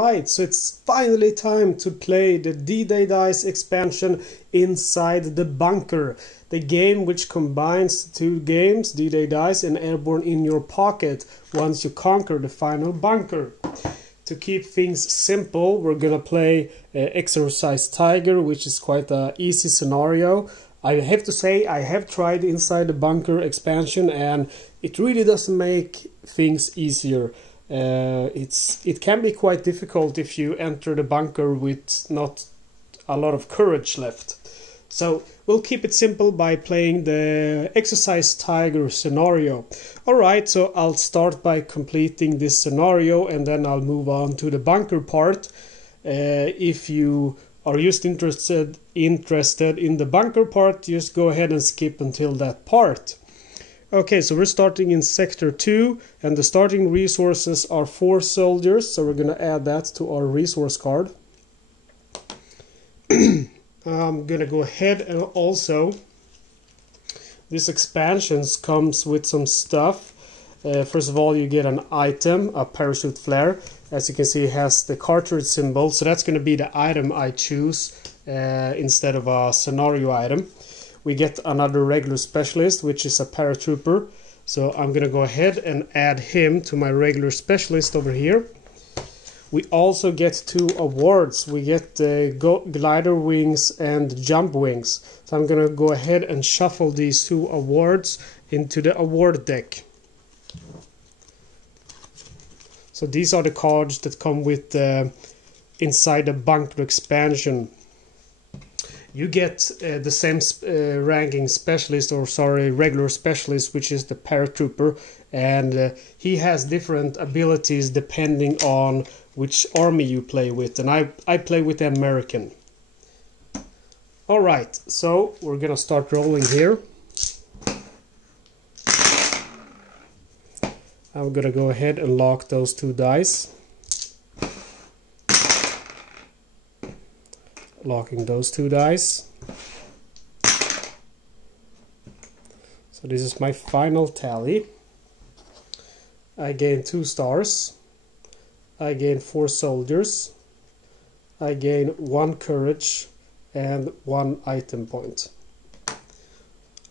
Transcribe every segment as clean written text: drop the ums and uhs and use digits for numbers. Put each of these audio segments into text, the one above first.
Alright, so it's finally time to play the D-Day Dice expansion Inside the Bunker. The game which combines two games, D-Day Dice and Airborne In Your Pocket, once you conquer the final bunker. To keep things simple, we're gonna play Exercise Tiger, which is quite an easy scenario. I have to say, I have tried Inside the Bunker expansion and it really doesn't make things easier. It can be quite difficult if you enter the bunker with not a lot of courage left. So we'll keep it simple by playing the Exercise Tiger scenario. Alright, so I'll start by completing this scenario and then I'll move on to the bunker part. If you are just interested in the bunker part, just go ahead and skip until that part. Okay, so we're starting in Sector 2, and the starting resources are 4 soldiers, so we're going to add that to our resource card. I'm going to go ahead and also, this expansion comes with some stuff. First of all, you get an item, a parachute flare. As you can see, it has the cartridge symbol, so that's going to be the item I choose instead of a scenario item. We get another regular specialist, which is a paratrooper. So I'm going to go ahead and add him to my regular specialist over here. We also get 2 awards. We get glider wings and jump wings. So I'm going to go ahead and shuffle these 2 awards into the award deck. So these are the cards that come with Inside the Bunker expansion. You get the same ranking specialist, or sorry, regular specialist, which is the paratrooper, and he has different abilities depending on which army you play with, and I play with the American. Alright, so we're gonna start rolling here. I'm gonna go ahead and lock those 2 dice. Locking those 2 dice. So this is my final tally. I gain 2 stars. I gain 4 soldiers. I gain 1 courage and 1 item point.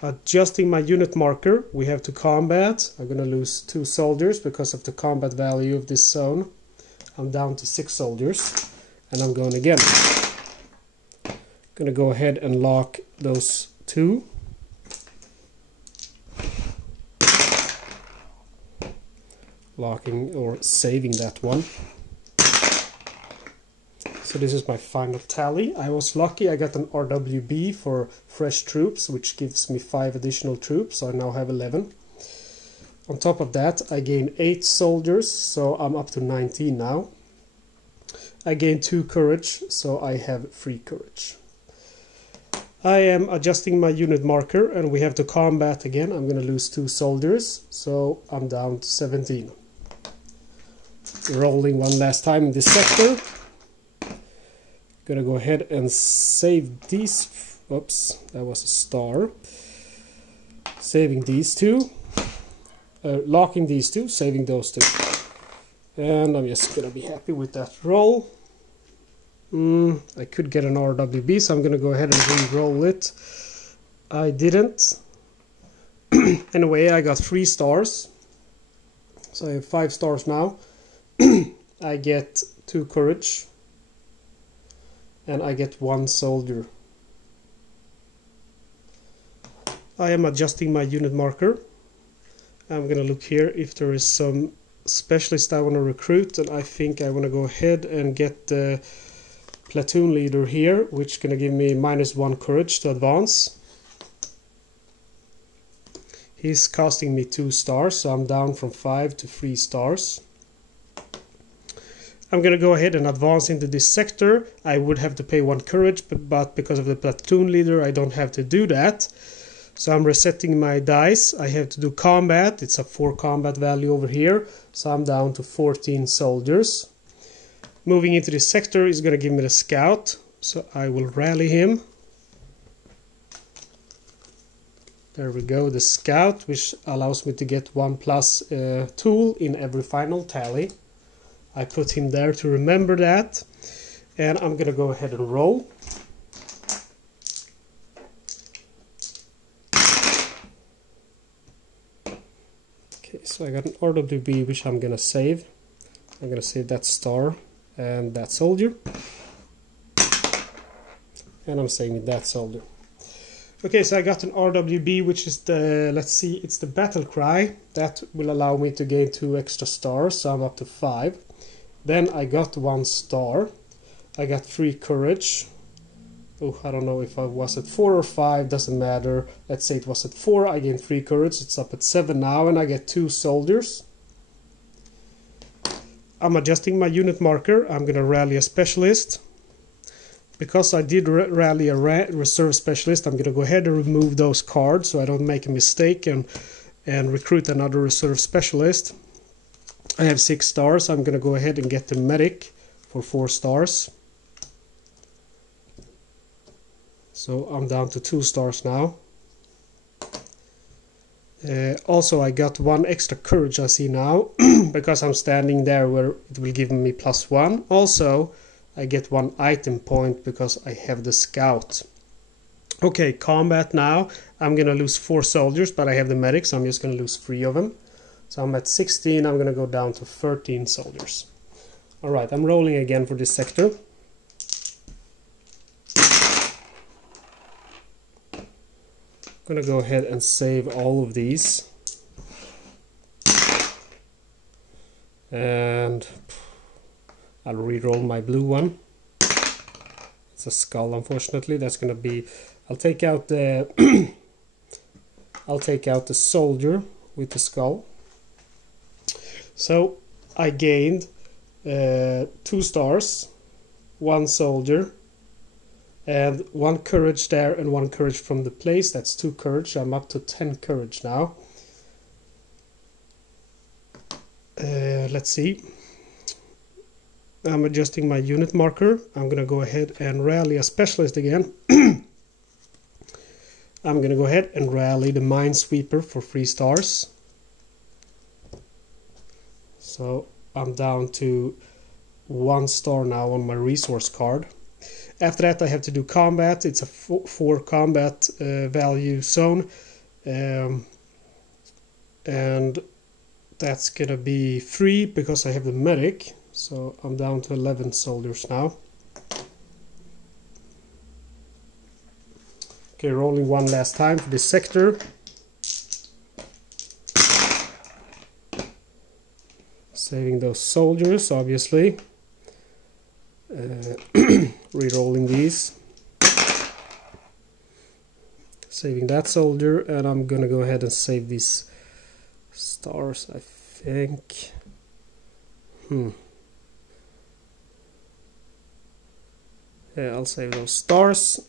Adjusting my unit marker, we have to combat. I'm gonna lose 2 soldiers because of the combat value of this zone. I'm down to 6 soldiers, and I'm going again. Gonna go ahead and lock those 2. Locking or saving that one. So this is my final tally. I was lucky, I got an RWB for fresh troops, which gives me 5 additional troops, so I now have 11. On top of that, I gain 8 soldiers, so I'm up to 19 now. I gain 2 courage, so I have 3 courage. I am adjusting my unit marker and we have to combat again. I'm going to lose 2 soldiers, so I'm down to 17. Rolling one last time in this sector. Gonna go ahead and save these. Oops, that was a star. Saving these 2. Locking these 2, saving those 2. And I'm just gonna be happy with that roll. I could get an RWB, so I'm going to go ahead and re-roll it. I didn't. Anyway, I got 3 stars. So I have 5 stars now. I get 2 courage. And I get 1 soldier. I am adjusting my unit marker. I'm going to look here if there is some specialist I want to recruit. And I think I want to go ahead and get the platoon leader here, which is going to give me -1 courage to advance. He's costing me 2 stars, so I'm down from 5 to 3 stars. I'm going to go ahead and advance into this sector. I would have to pay 1 courage, but because of the platoon leader I don't have to do that. So I'm resetting my dice. I have to do combat. It's a 4 combat value over here, so I'm down to 14 soldiers. Moving into this sector is going to give me the scout, so I will rally him. There we go, the scout, which allows me to get 1+ tool in every final tally. I put him there to remember that. And I'm gonna go ahead and roll. Okay, so I got an RWB which I'm gonna save. I'm gonna save that star and that soldier. And I'm saving that soldier. Okay, so I got an RWB, which is the, let's see, it's the battle cry. That will allow me to gain 2 extra stars, so I'm up to 5. Then I got 1 star. I got 3 courage. Oh, I don't know if I was at 4 or 5, doesn't matter. Let's say it was at 4, I gained 3 courage, it's up at 7 now, and I get 2 soldiers. I'm adjusting my unit marker. I'm gonna rally a specialist. Because I did rally a reserve specialist, I'm going to go ahead and remove those cards so I don't make a mistake and recruit another reserve specialist. I have 6 stars. I'm going to go ahead and get the medic for 4 stars. So I'm down to 2 stars now. Also, I got 1 extra courage I see now because I'm standing there where it will give me +1. Also, I get 1 item point because I have the scout. Okay, combat now. I'm gonna lose 4 soldiers, but I have the medic, so I'm just gonna lose 3 of them. So I'm at 16, I'm gonna go down to 13 soldiers. Alright, I'm rolling again for this sector. I'm gonna go ahead and save all of these. And I'll re-roll my blue one. It's a skull, unfortunately. That's gonna be. I'll take out the. I'll take out the soldier with the skull. So I gained 2 stars, 1 soldier, and 1 courage there, and 1 courage from the place. That's 2 courage. I'm up to 10 courage now. Let's see. I'm adjusting my unit marker. I'm gonna go ahead and rally a specialist again. I'm gonna go ahead and rally the minesweeper for 3 stars. So I'm down to 1 star now on my resource card. After that I have to do combat. It's a 4 combat value zone. And that's gonna be 3 because I have the medic. So I'm down to 11 soldiers now. Okay, rolling one last time for this sector. Saving those soldiers, obviously. Re-rolling these. Saving that soldier, and I'm gonna go ahead and save these stars, I think. Yeah, I'll save those stars.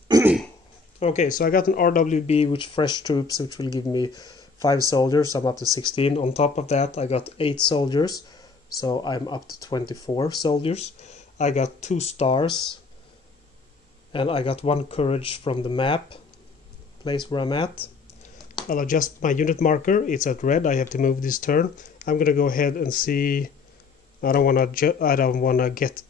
Okay, so I got an RWB with fresh troops, which will give me 5 soldiers. I'm up to 16. On top of that, I got 8 soldiers, so I'm up to 24 soldiers. I got 2 stars, and I got 1 courage from the map, place where I'm at. I'll adjust my unit marker. It's at red. I have to move this turn. I'm gonna go ahead and see. I don't wanna get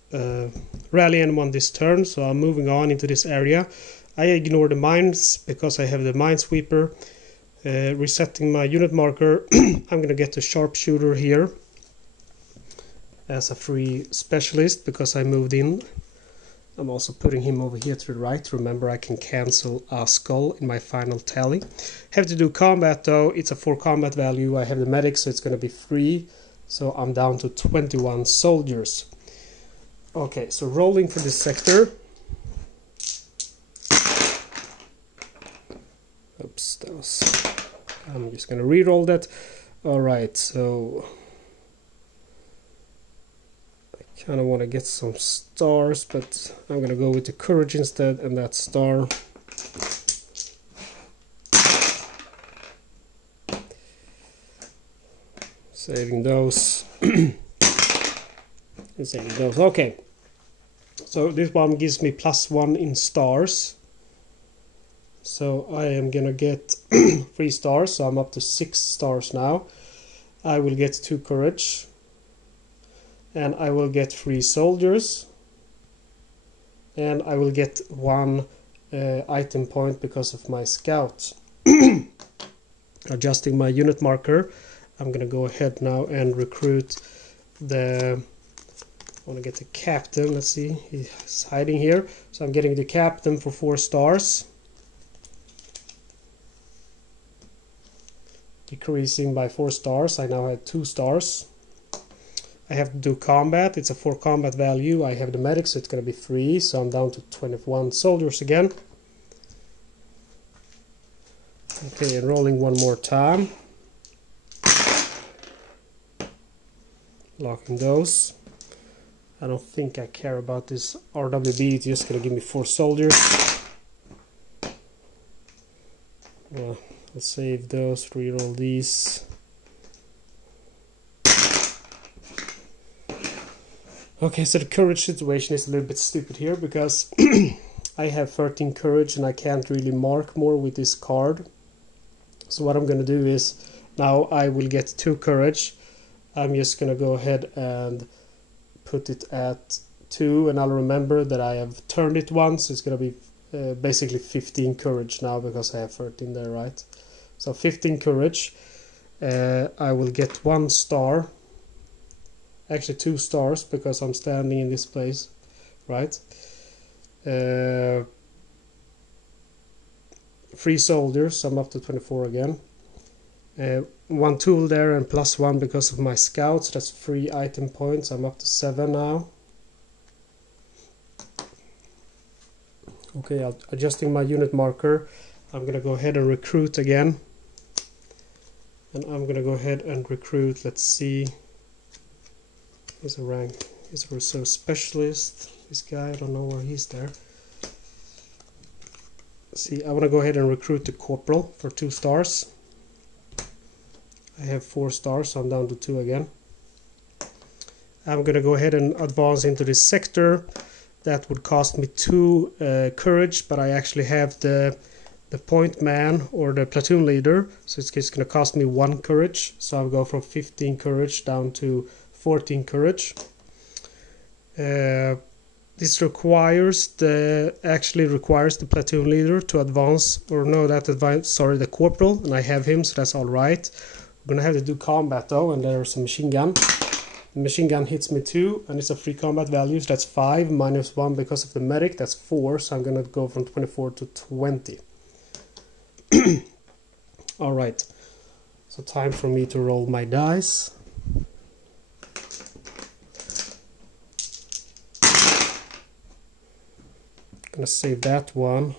rally anyone this turn, so I'm moving on into this area. I ignore the mines because I have the minesweeper. Resetting my unit marker. I'm gonna get the sharpshooter here as a free specialist because I moved in. I'm also putting him over here to the right. Remember, I can cancel a skull in my final tally. Have to do combat though. It's a 4 combat value. I have the medic, so it's gonna be 3. So I'm down to 21 soldiers. Okay, so rolling for this sector. Oops, that was. I'm just gonna re-roll that. Alright, so I kinda wanna get some stars, but I'm gonna go with the courage instead, and that star. Saving those. And saving those. Okay. So this one gives me +1 in stars. So I am gonna get 3 stars, so I'm up to 6 stars now. I will get 2 courage. and I will get 3 soldiers, and I will get 1 item point because of my scouts. Adjusting my unit marker, I'm gonna go ahead now and recruit the... I want to get the captain. Let's see, he's hiding here, so I'm getting the captain for 4 stars, decreasing by 4 stars. I now have 2 stars. I have to do combat. It's a 4 combat value. I have the medic, so it's going to be 3, so I'm down to 21 soldiers again. Okay, and rolling one more time, locking those. I don't think I care about this RWB, it's just going to give me 4 soldiers. I'll save those, reroll these. Okay, so the courage situation is a little bit stupid here, because I have 13 courage and I can't really mark more with this card. So what I'm going to do is, now I will get 2 courage. I'm just going to go ahead and put it at 2, and I'll remember that I have turned it once. It's going to be basically 15 courage now, because I have 13 there, right? So 15 courage. I will get 1 star, actually 2 stars, because I'm standing in this place, right? 3 soldiers, I'm up to 24 again. 1 tool there and +1 because of my scouts, that's 3 item points. I'm up to 7 now. Okay, adjusting my unit marker, I'm gonna go ahead and recruit again, and I'm gonna go ahead and recruit, let's see, he's a rank, he's a reserve specialist, this guy, I don't know where he's there. See, I want to go ahead and recruit the corporal for 2 stars. I have 4 stars, so I'm down to 2 again. I'm going to go ahead and advance into this sector. That would cost me 2 courage, but I actually have the point man or the platoon leader, so it's just going to cost me 1 courage. So I'll go from 15 courage down to 14 courage. This actually requires the platoon leader to advance, or no, the corporal, and I have him, so that's all right. We're gonna have to do combat though, and there's a machine gun. The machine gun hits me 2, and it's a 3 combat value, so that's 5 -1 because of the medic, that's 4, so I'm gonna go from 24 to 20. All right, so time for me to roll my dice. Gonna save that one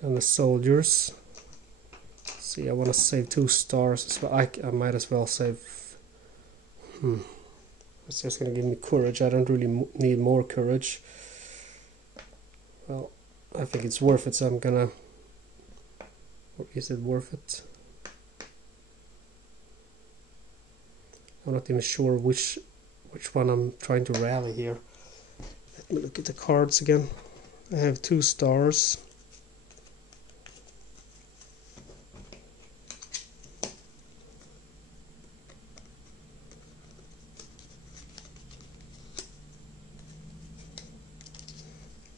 and the soldiers. See, I want to save 2 stars as well. I might as well save. It's just gonna give me courage. I don't really need more courage. Well, I think it's worth it, so I'm gonna. Or is it worth it? I'm not even sure which one I'm trying to rally here. Let me look at the cards again. I have 2 stars.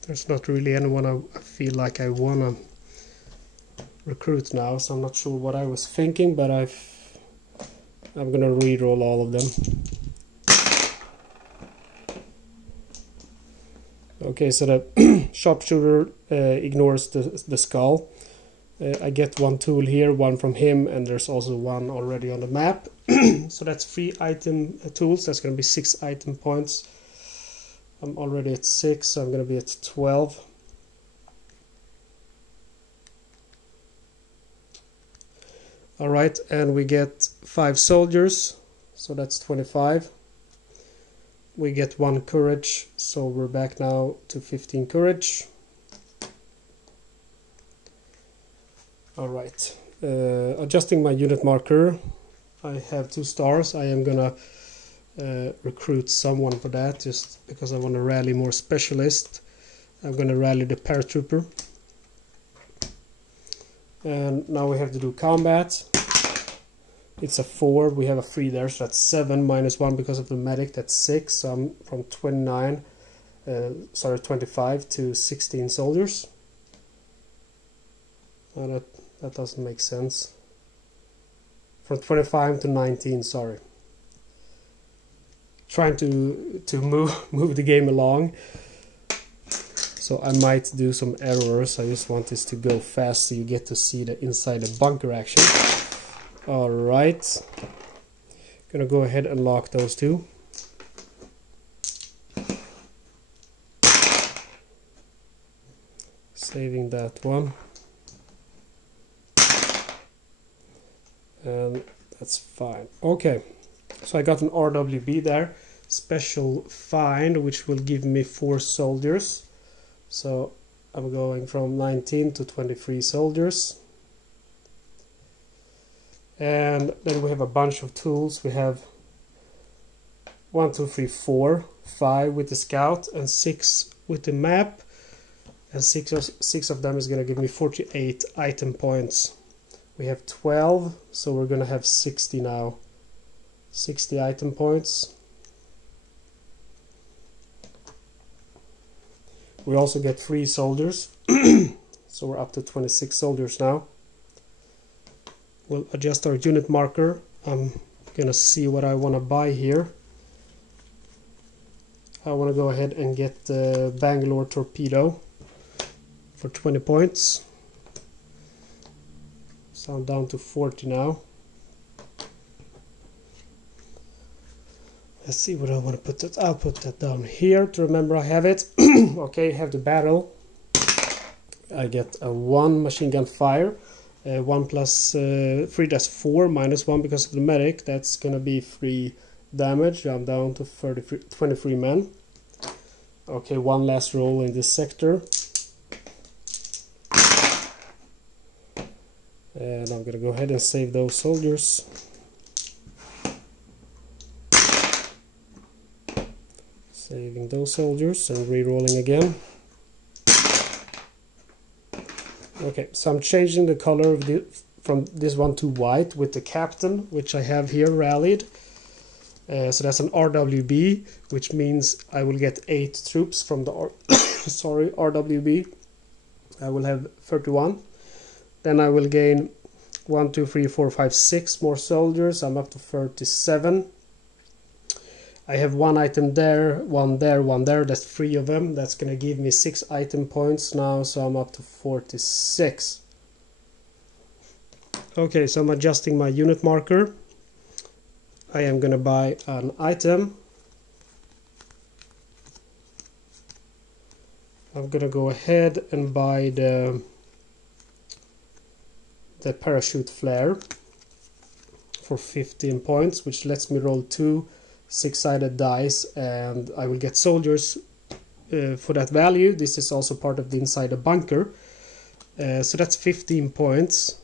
There's not really anyone I feel like I wanna recruit now, so I'm not sure what I was thinking, but I'm gonna re-roll all of them. Okay, so the sharpshooter ignores the skull. I get 1 tool here, 1 from him, and there's also 1 already on the map. So that's 3 item tools. That's going to be 6 item points. I'm already at 6, so I'm going to be at 12. Alright, and we get 5 soldiers, so that's 25. We get 1 courage, so we're back now to 15 courage. Alright, adjusting my unit marker. I have 2 stars. I am gonna recruit someone for that, just because I want to rally more specialists. I'm gonna rally the paratrooper. And now we have to do combat. It's a 4, we have a 3 there, so that's 7 minus 1 because of the medic, that's 6, so I'm from 25 to 16 soldiers. Oh, that doesn't make sense. From 25 to 19, sorry. Trying to move the game along, so I might do some errors. I just want this to go fast so you get to see the inside the bunker action. Alright, gonna go ahead and lock those two. Saving that one. And that's fine. Okay, so I got an RWB there, special find, which will give me 4 soldiers. So I'm going from 19 to 23 soldiers. And then we have a bunch of tools. We have 1, 2, 3, 4, 5 with the scout and 6 with the map. And 6 of them is going to give me 48 item points. We have 12, so we're going to have 60 now. 60 item points. We also get 3 soldiers, so we're up to 26 soldiers now. We'll adjust our unit marker. I'm gonna see what I want to buy here. I want to go ahead and get the Bangalore torpedo for 20 points. So I'm down to 40 now. Let's see what I want to put that. I'll put that down here to remember I have it. Okay, have the battle. I get a 1 machine gun fire. 1 plus 3, that's 4, minus 1 because of the medic. That's gonna be 3 damage. I'm down to 23 men. Okay, 1 last roll in this sector. And I'm gonna go ahead and save those soldiers. Saving those soldiers and re-rolling again. Okay, so I'm changing the color of from this one to white with the captain, which I have here rallied. So that's an RWB, which means I will get 8 troops from the RWB. I will have 31. Then I will gain 1, 2, 3, 4, 5, 6 more soldiers. I'm up to 37. I have 1 item there, 1 there, 1 there. That's 3 of them. That's going to give me 6 item points now, so I'm up to 46. Okay, so I'm adjusting my unit marker. I am going to buy an item. I'm going to go ahead and buy the parachute flare for 15 points, which lets me roll 2 6-sided dice, and I will get soldiers for that value. This is also part of the inside a bunker, so that's 15 points.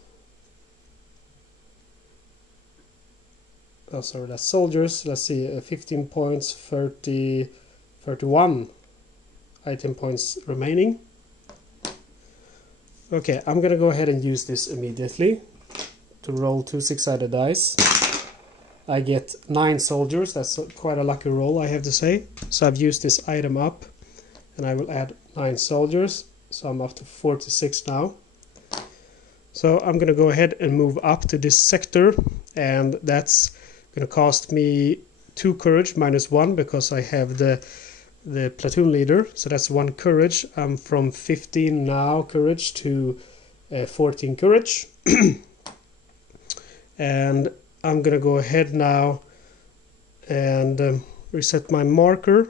Oh, sorry, that's soldiers. Let's see, 15 points, 31 item points remaining. Okay, I'm gonna go ahead and use this immediately to roll 2 6-sided dice. I get 9 soldiers. That's quite a lucky roll, I have to say. So I've used this item up, and I will add 9 soldiers. So I'm up to 46 now. So I'm going to go ahead and move up to this sector, and that's going to cost me 2 courage minus 1 because I have the platoon leader. So that's 1 courage. I'm from 15 now courage to 14 courage. And I'm gonna go ahead now and reset my marker,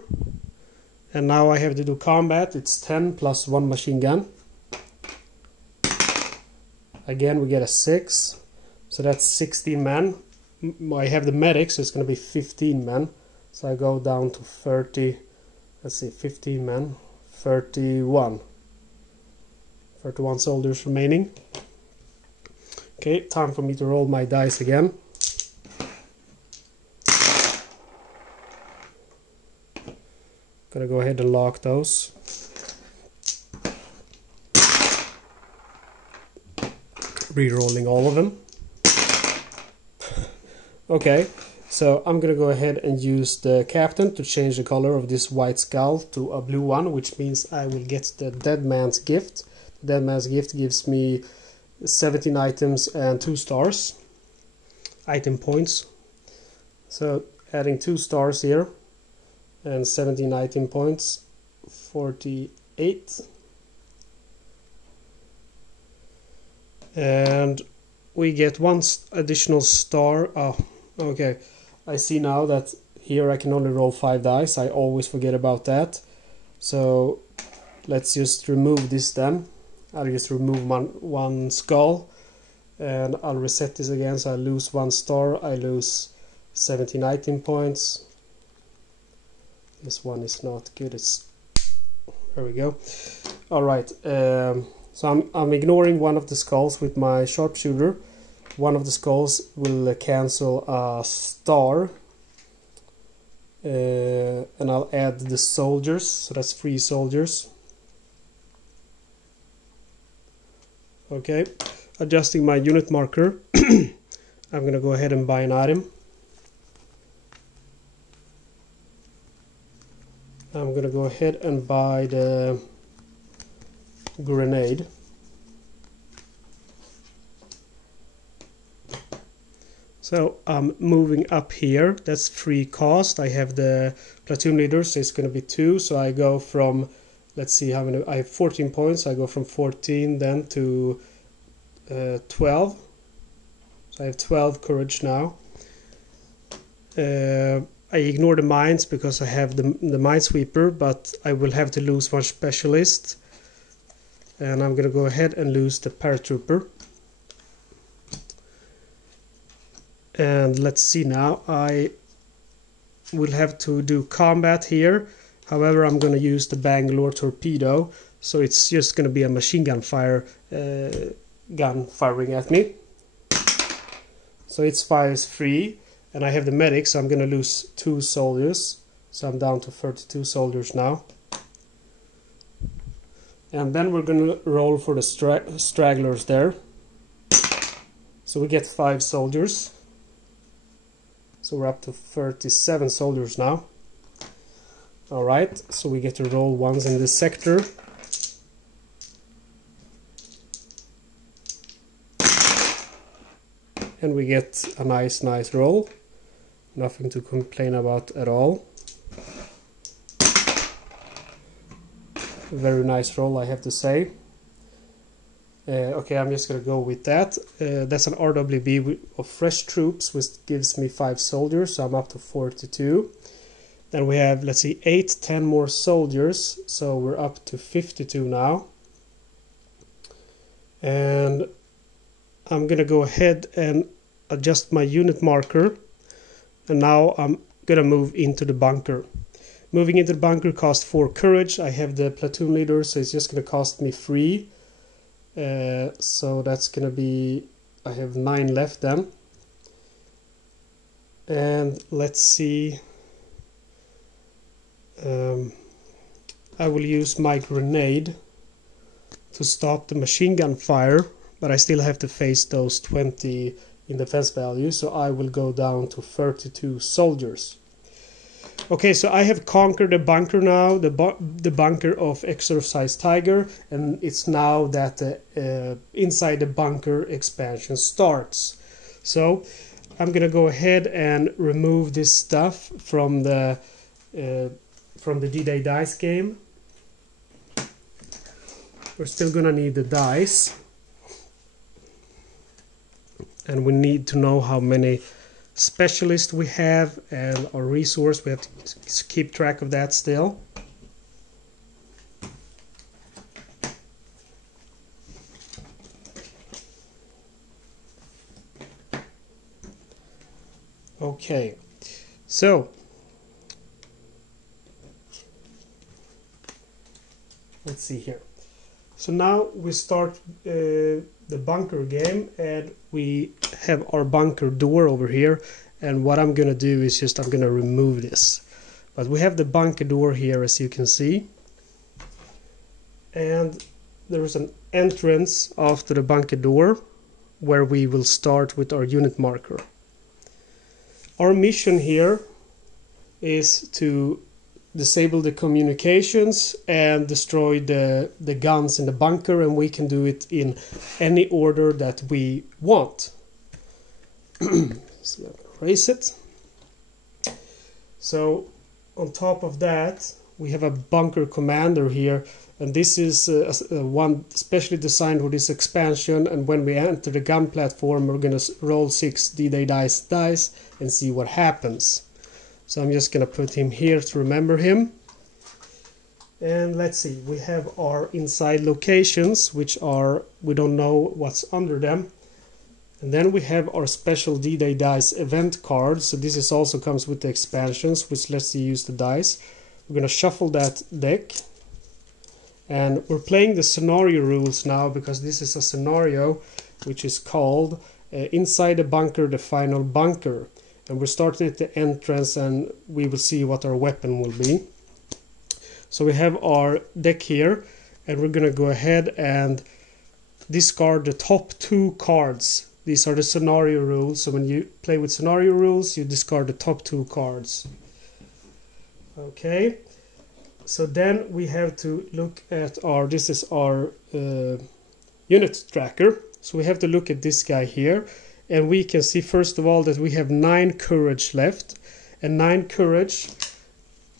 and now I have to do combat. It's 10 plus 1 machine gun. Again, we get a 6, so that's 16 men. I have the medic, so it's gonna be 15 men. So I go down to 30. Let's see, 15 men, 31 soldiers remaining. Okay, time for me to roll my dice again. Gonna go ahead and lock those. Re-rolling all of them. Okay, so I'm gonna go ahead and use the captain to change the color of this white skull to a blue one, which means I will get the Dead Man's Gift. The Dead Man's Gift gives me 17 items and 2 stars. Item points. So adding 2 stars here and 17 item points, 48. And we get 1 additional star. Oh, okay. I see now that here I can only roll 5 dice. I always forget about that. So let's just remove this then. I'll just remove one skull and I'll reset this again, so I lose 1 star. I lose 17 item points. This one is not good. There we go. Alright, so I'm ignoring one of the skulls with my sharpshooter. One of the skulls will cancel a star. And I'll add the soldiers, so that's 3 soldiers. Okay, adjusting my unit marker. I'm gonna go ahead and buy an item. I'm gonna go ahead and buy the grenade. So I'm moving up here. That's 3 cost. I have the platoon leader, so it's going to be 2. So I go from, let's see how many. I have 14 points. I go from 14 then to 12. So I have 12 courage now. I ignore the mines because I have the minesweeper, but I will have to lose 1 specialist. And I'm going to go ahead and lose the paratrooper. And let's see now, I will have to do combat here. However, I'm going to use the Bangalore torpedo, so it's just going to be a machine gun fire gun firing at me. So it fires 3, and I have the medic, so I'm going to lose 2 soldiers. So I'm down to 32 soldiers now. And then we're going to roll for the stragglers there. So we get 5 soldiers. So we're up to 37 soldiers now. Alright, so we get to roll ones in this sector. And we get a nice roll. Nothing to complain about at all. Very nice roll, I have to say. Okay, I'm just going to go with that. That's an RWB of fresh troops, which gives me 5 soldiers, so I'm up to 42. Then we have, let's see, 10 more soldiers, so we're up to 52 now. And I'm going to go ahead and adjust my unit marker. And now I'm going to move into the bunker. Moving into the bunker costs 4 courage. I have the platoon leader, so it's just going to cost me 3. So that's gonna be, I have 9 left then. And let's see, I will use my grenade to stop the machine gun fire, but I still have to face those 20 in defense value, so I will go down to 32 soldiers. Okay, so I have conquered the bunker now, the bunker of Exorcised Tiger, and it's now that inside the bunker expansion starts. So I'm gonna go ahead and remove this stuff from the D-Day dice game. We're still gonna need the dice, and we need to know how many specialists we have and our resource. We have to keep track of that still. Okay, so let's see here. So now we start the bunker game, and we have our bunker door over here, and what I'm gonna do is just I'm gonna remove this. But we have the bunker door here, as you can see, and there is an entrance after the bunker door where we will start with our unit marker. our mission here is to disable the communications and destroy the guns in the bunker, and we can do it in any order that we want. So let me erase it. So on top of that we have a bunker commander here, and this is one specially designed for this expansion, and when we enter the gun platform we're gonna roll 6 D-Day dice and see what happens. So I'm just gonna put him here to remember him. And let's see, we have our inside locations, which are, we don't know what's under them. And then we have our special D-Day dice event card. So this is also comes with the expansions, which lets you use the dice. We're gonna shuffle that deck. And we're playing the scenario rules now, because this is a scenario which is called Inside the Bunker, the Final Bunker. And we're starting at the entrance, and we will see what our weapon will be. So we have our deck here, and we're gonna go ahead and discard the top 2 cards. These are the scenario rules. So when you play with scenario rules, you discard the top 2 cards. Okay, so then we have to look at our, this is our unit tracker. So we have to look at this guy here. And we can see first of all that we have 9 courage left, and 9 courage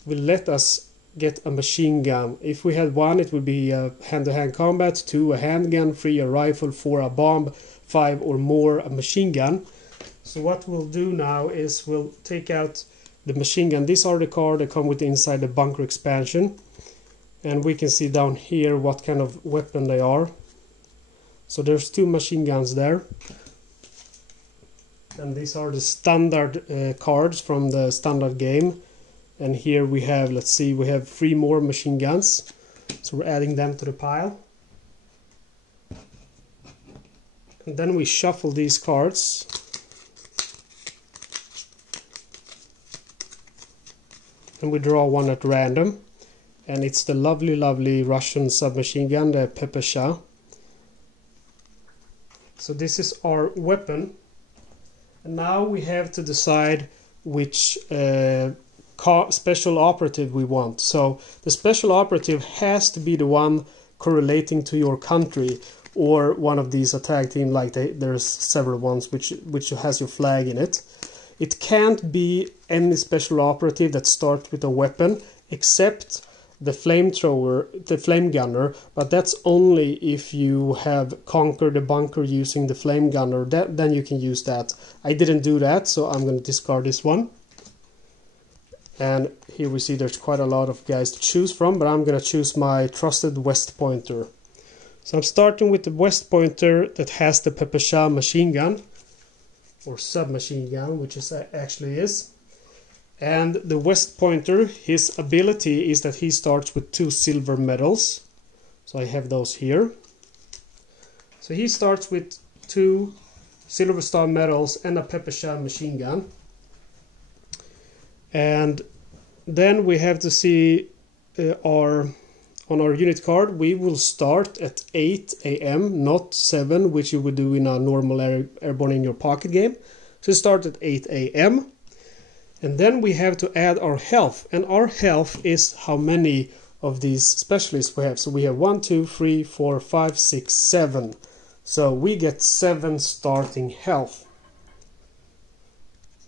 will let us get a machine gun. If we had 1, it would be a hand-to-hand combat, 2 a handgun, 3 a rifle, 4 a bomb, 5 or more a machine gun. So what we'll do now is we'll take out the machine gun. These are the cards that come with inside the bunker expansion, and we can see down here what kind of weapon they are. So there's 2 machine guns there. And these are the standard cards from the standard game. And here we have, let's see, we have 3 more machine guns. So we're adding them to the pile. And then we shuffle these cards. And we draw one at random. And it's the lovely, lovely Russian submachine gun, the Pepesha. So this is our weapon. And now we have to decide which special operative we want. So the special operative has to be the one correlating to your country, or one of these attack team, like there's several ones which has your flag in it. It can't be any special operative that starts with a weapon except the flamethrower, the flame gunner, but that's only if you have conquered the bunker using the flame gunner. Then you can use that. I didn't do that, so I'm going to discard this one. And here we see there's quite a lot of guys to choose from, but I'm going to choose my trusted West Pointer. So I'm starting with the West Pointer that has the Pepesha machine gun, or submachine gun, which it actually is. And the West Pointer, his ability is that he starts with 2 silver medals. So I have those here. So he starts with 2 silver star medals and a Pepesha machine gun. And then we have to see on our unit card, we will start at 8 AM, not 7, which you would do in a normal Airborne In Your Pocket game. So start at 8 AM. And then we have to add our health, and our health is how many of these specialists we have. So we have 1, 2, 3, 4, 5, 6, 7. So we get 7 starting health.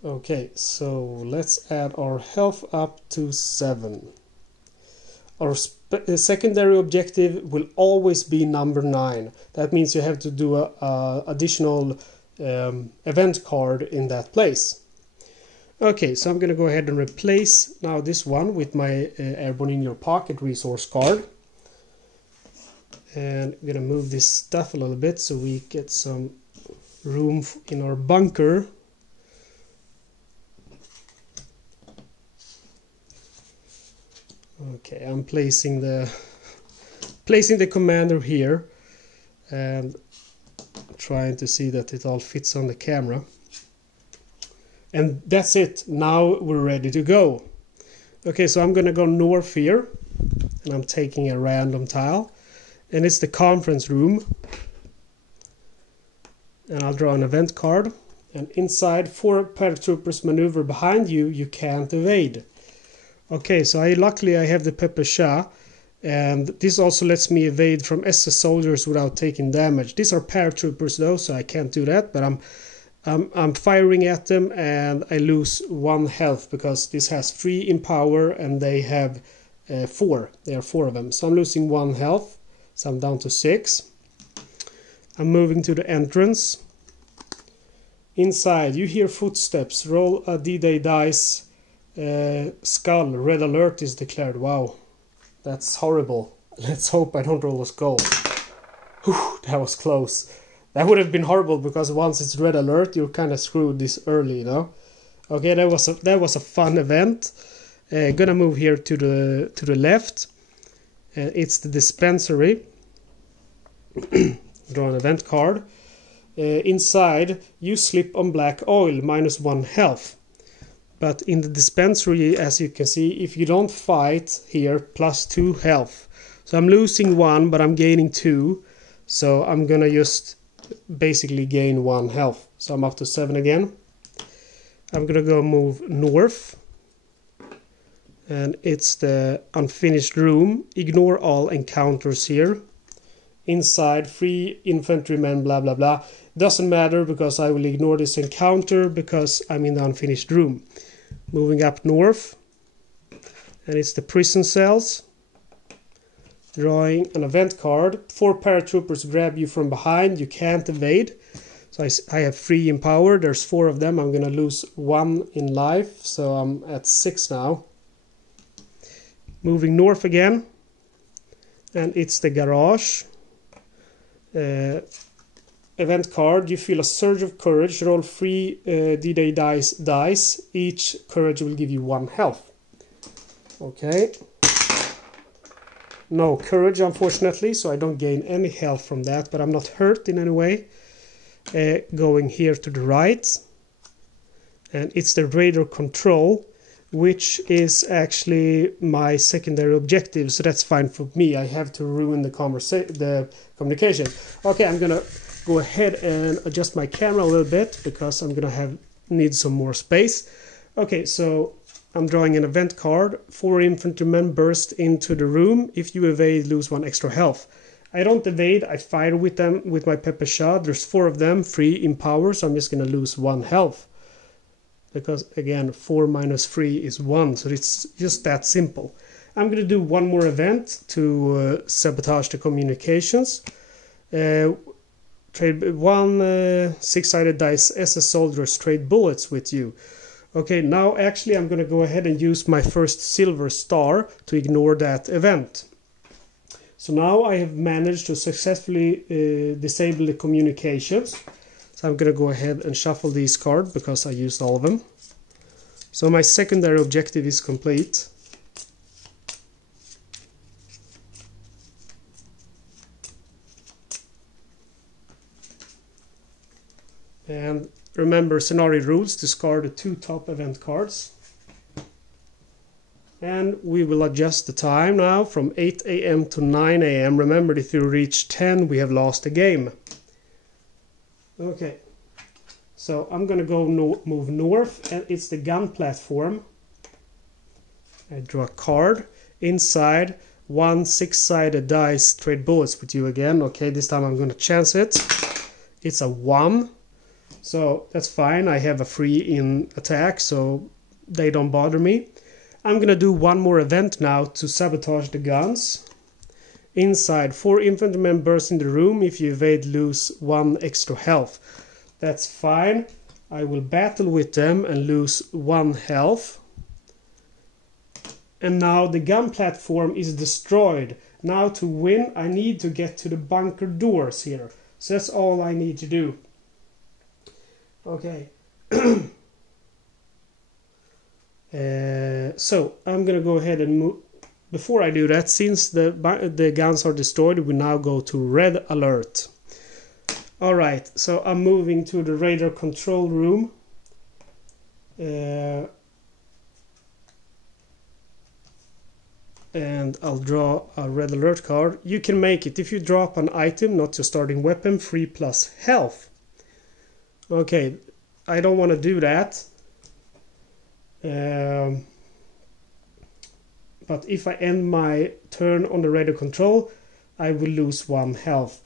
Okay, so let's add our health up to 7. Our secondary objective will always be number 9. That means you have to do a additional event card in that place. Okay, so I'm going to go ahead and replace now this one with my Airborne In Your Pocket resource card. And I'm going to move this stuff a little bit so we get some room in our bunker. Okay, I'm placing the commander here and trying to see that it all fits on the camera. And that's it. Now we're ready to go. Okay, so I'm going to go north here, and I'm taking a random tile, and it's the conference room. And I'll draw an event card, And inside, 4 paratroopers maneuver behind you, you can't evade. Okay, so luckily I have the pepper shah, and this also lets me evade from SS soldiers without taking damage. These are paratroopers though, so I can't do that, but I'm firing at them and I lose 1 health because this has 3 in power and they have 4. There are 4 of them. So I'm losing 1 health, so I'm down to 6. I'm moving to the entrance. Inside, you hear footsteps. Roll a D-Day dice. Skull. Red alert is declared. Wow, that's horrible. Let's hope I don't roll a skull. Whew, that was close. That would have been horrible because once it's red alert, you're kind of screwed this early, you know. Okay, that was a fun event. Gonna move here to the left. It's the dispensary. Draw an event card. Inside, you slip on black oil, -1 health. But in the dispensary, as you can see, if you don't fight here, +2 health. So I'm losing 1, but I'm gaining 2. So I'm gonna just basically gain 1 health. So I'm up to 7 again. I'm gonna go move north. And it's the unfinished room. Ignore all encounters here. Inside, 3 infantrymen, blah blah blah. Doesn't matter because I will ignore this encounter because I'm in the unfinished room. Moving up north, and it's the prison cells. Drawing an event card. 4 paratroopers grab you from behind. You can't evade. So I have 3 in power. There's 4 of them. I'm gonna lose 1 in life, so I'm at 6 now. Moving north again, and it's the garage. Event card. You feel a surge of courage. Roll 3 D-Day dice. Each courage will give you 1 health. Okay. No courage, unfortunately, so I don't gain any health from that, but I'm not hurt in any way. Going here to the right, and it's the radar control, which is actually my secondary objective, so that's fine for me. I have to ruin the communication. Okay, I'm gonna go ahead and adjust my camera a little bit because I'm gonna need some more space. Okay, so I'm drawing an event card. 4 infantrymen burst into the room. If you evade, lose 1 extra health. I don't evade, I fire with them with my pepper shot. There's 4 of them, 3 in power, so I'm just gonna lose 1 health. Because again, 4 minus 3 is 1, so it's just that simple. I'm gonna do 1 more event to sabotage the communications. Trade 1 6-sided dice SS soldiers trade bullets with you. Okay, now actually I'm gonna go ahead and use my first silver star to ignore that event. So now I have managed to successfully disable the communications. So I'm gonna go ahead and shuffle these cards because I used all of them. So my secondary objective is complete. And remember scenario rules, discard the 2 top event cards. And we will adjust the time now from 8 AM to 9 AM. Remember, if you reach 10, we have lost the game. Okay, so I'm gonna go move north, and it's the gun platform. I draw a card. Inside, 1 6-sided dice trade bullets with you again. Okay, this time I'm gonna chance it. It's a 1. So that's fine, I have a 3 in attack, so they don't bother me. I'm gonna do 1 more event now to sabotage the guns. Inside, 4 infantrymen burst in the room. If you evade, lose 1 extra health. That's fine. I will battle with them and lose 1 health. And now the gun platform is destroyed. Now to win, I need to get to the bunker doors here. So that's all I need to do. Okay. So I'm gonna go ahead and move. Before I do that, since the guns are destroyed, we now go to red alert. Alright, so I'm moving to the radar control room. And I'll draw a red alert card. You can make it if you drop an item, not your starting weapon, 3+ health. Okay, I don't want to do that. But if I end my turn on the radio control, I will lose 1 health.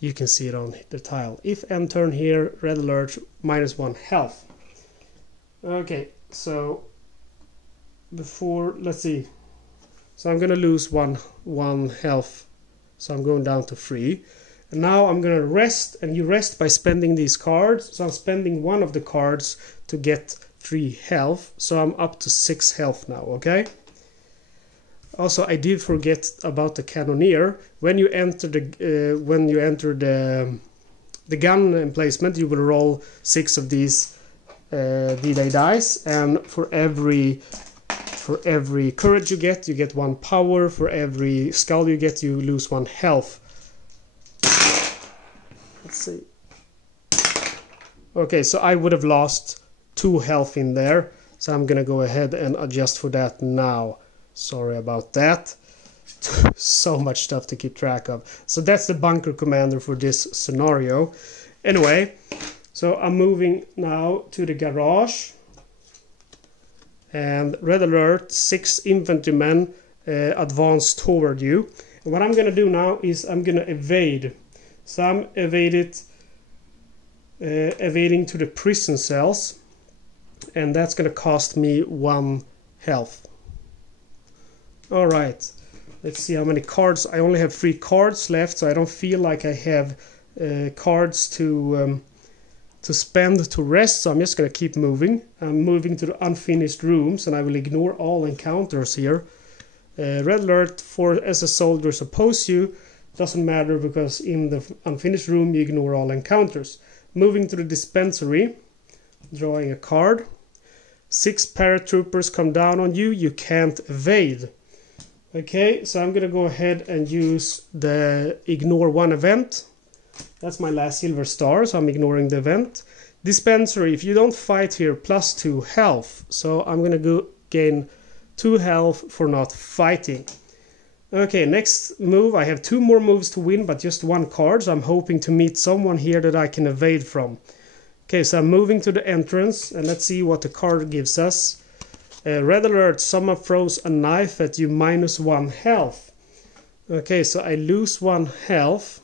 You can see it on the tile. If end turn here, red alert, -1 health. Okay, so before, let's see. So I'm gonna lose one health. So I'm going down to 3. And now I'm gonna rest, and you rest by spending these cards. So I'm spending one of the cards to get 3 health. So I'm up to 6 health now, okay? Also, I did forget about the cannoneer. When you enter the gun emplacement, you will roll 6 of these D-Day dice, and for every courage you get 1 power. For every skull you get, you lose 1 health. Let's see. Okay, so I would have lost 2 health in there, so I'm gonna go ahead and adjust for that now. Sorry about that. So much stuff to keep track of. So that's the bunker commander for this scenario. Anyway, so I'm moving now to the garage. And red alert, 6 infantrymen advance toward you. And what I'm going to do now is I'm going to evade. So I'm evading to the prison cells. And that's going to cost me 1 health. Alright, let's see how many cards. I only have 3 cards left, so I don't feel like I have cards to spend to rest, so I'm just going to keep moving. I'm moving to the unfinished rooms, and I will ignore all encounters here. Red alert, for as a soldiers oppose you, doesn't matter because in the unfinished room you ignore all encounters. Moving to the dispensary, drawing a card. 6 paratroopers come down on you, you can't evade. Okay, so I'm gonna go ahead and use the ignore 1 event. That's my last silver star, so I'm ignoring the event. Dispensary, if you don't fight here, +2 health. So I'm gonna go gain 2 health for not fighting. Okay, next move. I have 2 more moves to win, but just 1 card, so I'm hoping to meet someone here that I can evade from. Okay, so I'm moving to the entrance, and let's see what the card gives us. Red alert, someone throws a knife at you, -1 health. Okay, so I lose 1 health.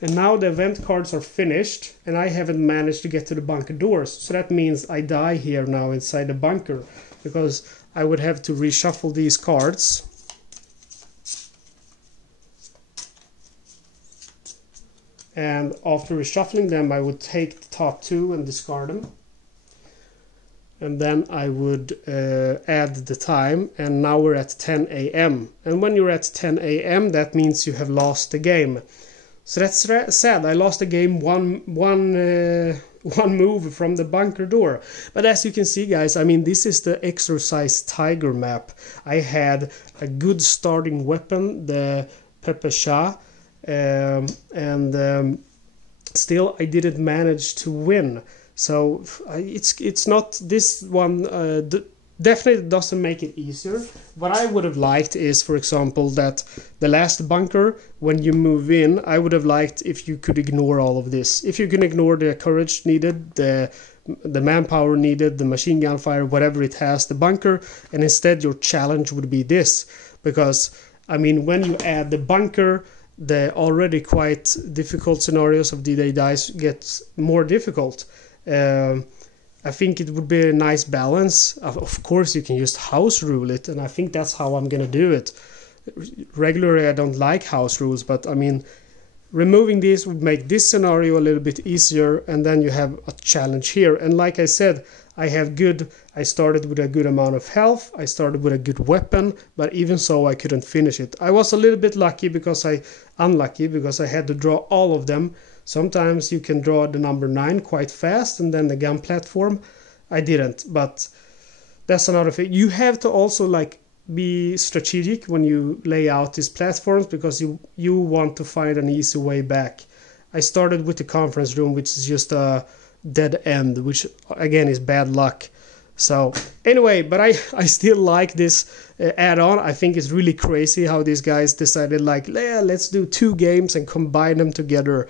And now the event cards are finished, and I haven't managed to get to the bunker doors. So that means I die here now inside the bunker, because I would have to reshuffle these cards. And after reshuffling them, I would take the top 2 and discard them. And then I would add the time, and now we're at 10 AM. And when you're at 10 AM, that means you have lost the game. So that's sad. I lost the game one move from the bunker door. But as you can see, guys, I mean, this is the Exercise Tiger map. I had a good starting weapon, the Pepe Shah, and still I didn't manage to win. So it's not this one. Definitely doesn't make it easier. What I would have liked is, for example, that the last bunker, when you move in, I would have liked if you could ignore all of this. If you can ignore the courage needed, the manpower needed, the machine gun fire, whatever it has, the bunker, and instead your challenge would be this. Because, I mean, when you add the bunker, the already quite difficult scenarios of D-Day dice get more difficult. I think it would be a nice balance. Of course, you can just house rule it, and I think that's how I'm gonna do it. Regularly, I don't like house rules, but I mean, removing these would make this scenario a little bit easier, and then you have a challenge here. And like I said, I started with a good amount of health, I started with a good weapon, but even so, I couldn't finish it. I was a little bit unlucky because I had to draw all of them. Sometimes you can draw the number 9 quite fast, and then the gun platform. I didn't, but that's another thing. You have to also like be strategic when you lay out these platforms, because you want to find an easy way back. I started with the conference room, which is just a dead end, which again is bad luck. So anyway, but I still like this add-on. I think it's really crazy how these guys decided, like, yeah, let's do 2 games and combine them together.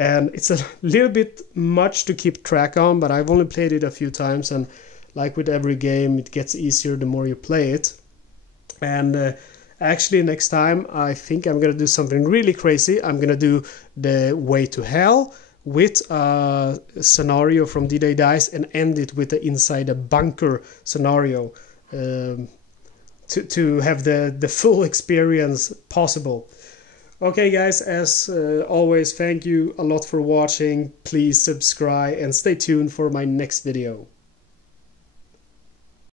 and it's a little bit much to keep track on, but I've only played it a few times, and like with every game, it gets easier the more you play it. And actually next time I think I'm gonna do something really crazy. I'm gonna do the Way to Hell with a scenario from D-Day Dice and end it with the Inside a Bunker scenario, to have the full experience possible. Okay guys, as always, thank you a lot for watching. Please subscribe and stay tuned for my next video.